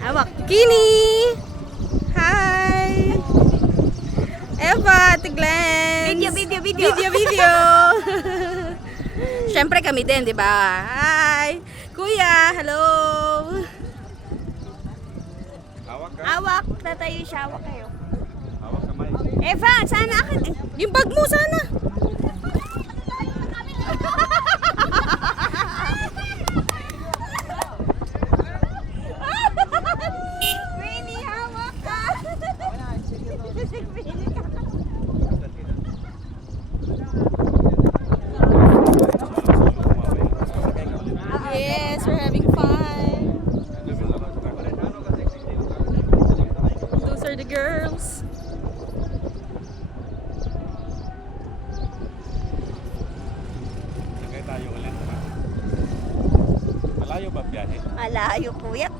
Hawak. Kini! Hi! Eva, Tiglen! Video! Siyempre kami din, di ba? Hi! Kuya, hello! Hawak ka. Hawak, tatayo siya. Hawak kayo. Hawak kamay. Eva, sana akin. Yung bag mo, sana. Winnie, hawak ka. Yes, we're having fun. Those are the girls. Tagay tayo ulit. Malayo ba biyahe? Malayo, kuya.